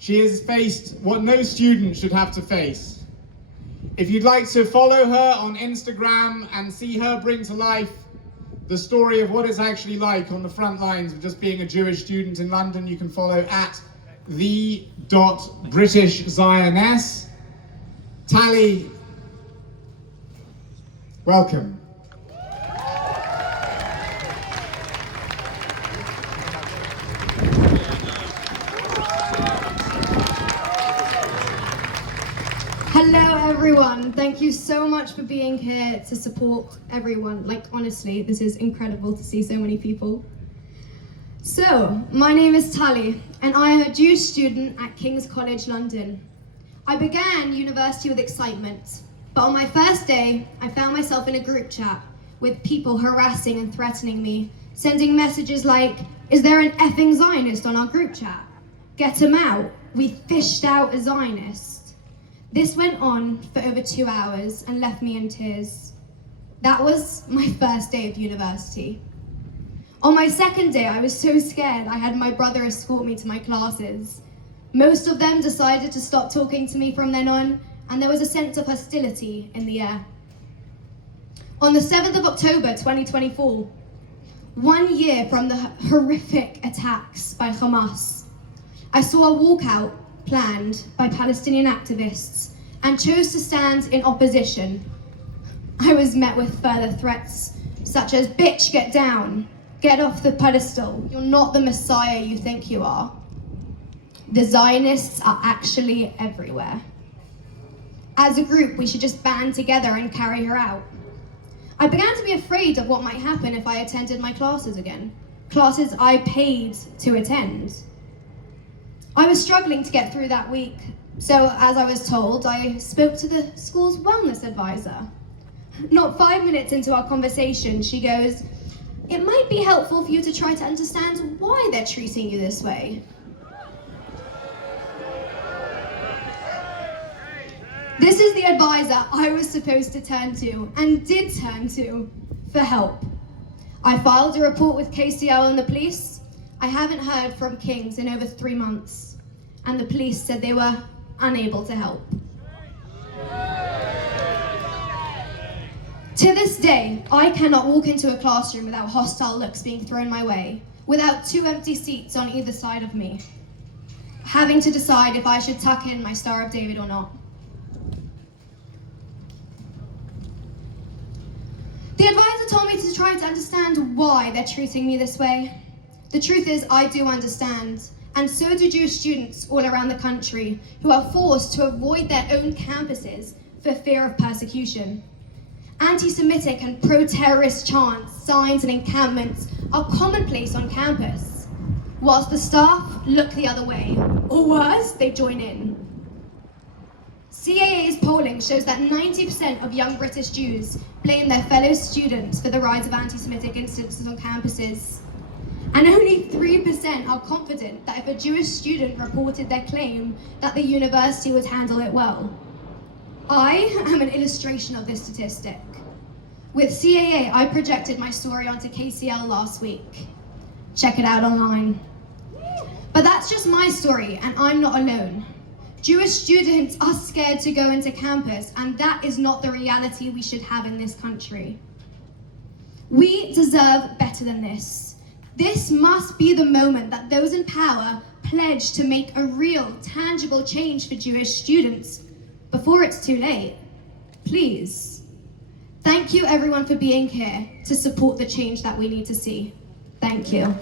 She has faced what no student should have to face. If you'd like to follow her on Instagram and see her bring to life the story of what it's actually like on the front lines of just being a Jewish student in London, you can follow at the.BritishZioness. Tali, welcome. Hello everyone, thank you so much for being here to support everyone. Like honestly, this is incredible to see so many people. So, my name is Tali and I am a Jewish student at King's College London. I began university with excitement, but on my first day, I found myself in a group chat with people harassing and threatening me, sending messages like, "Is there an effing Zionist on our group chat? Get him out, we fished out a Zionist." This went on for over 2 hours and left me in tears. That was my first day of university. On my second day, I was so scared I had my brother escort me to my classes. Most of them decided to stop talking to me from then on, and there was a sense of hostility in the air. On the 7th of October 2024, 1 year from the horrific attacks by Hamas, I saw a walkout planned by Palestinian activists and chose to stand in opposition. I was met with further threats such as, "Bitch, get down, get off the pedestal, you're not the Messiah you think you are. The Zionists are actually everywhere. As a group, we should just band together and carry her out." I began to be afraid of what might happen if I attended my classes again, classes I paid to attend. I was struggling to get through that week, so as I was told, I spoke to the school's wellness advisor. Not 5 minutes into our conversation, she goes, "It might be helpful for you to try to understand why they're treating you this way." This is the advisor I was supposed to turn to, and did turn to, for help. I filed a report with KCL and the police. I haven't heard from King's in over 3 months, and the police said they were unable to help. To this day, I cannot walk into a classroom without hostile looks being thrown my way, without 2 empty seats on either side of me, having to decide if I should tuck in my Star of David or not. The advisor told me to try to understand why they're treating me this way. The truth is, I do understand, and so do Jewish students all around the country who are forced to avoid their own campuses for fear of persecution. Anti-Semitic and pro-terrorist chants, signs and encampments are commonplace on campus, whilst the staff look the other way, or worse, they join in. CAA's polling shows that 90% of young British Jews blame their fellow students for the rise of anti-Semitic instances on campuses. And only 3% are confident that if a Jewish student reported their claim, that the university would handle it well. I am an illustration of this statistic. With CAA, I projected my story onto KCL last week. Check it out online. But that's just my story, and I'm not alone. Jewish students are scared to go into campus, and that is not the reality we should have in this country. We deserve better than this. This must be the moment that those in power pledge to make a real, tangible change for Jewish students before it's too late. Please. Thank you everyone for being here to support the change that we need to see. Thank you.